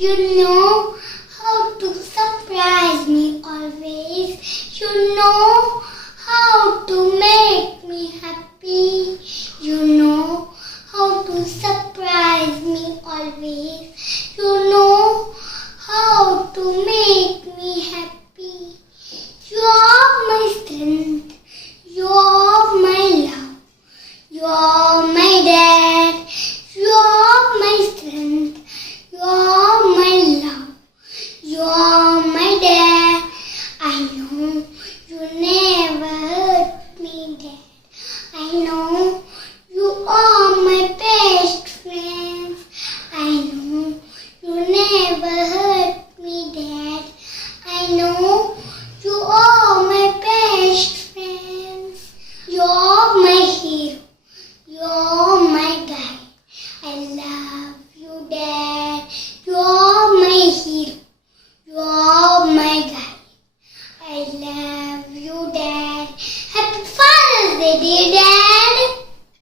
You know how to surprise me always. You know how to make me happy. You know how to surprise me always. You know how to make me happy. You are my strength. You are my love. You are my dad. You are my strength. You are my love. You are my dad. I know you never hurt me, Dad. I know you are my best friend. I know you never hurt me, Dad. I know you are my best friend. You are my hero. You are my guide. I love you, Dad. You are my hero. You are my guide. I love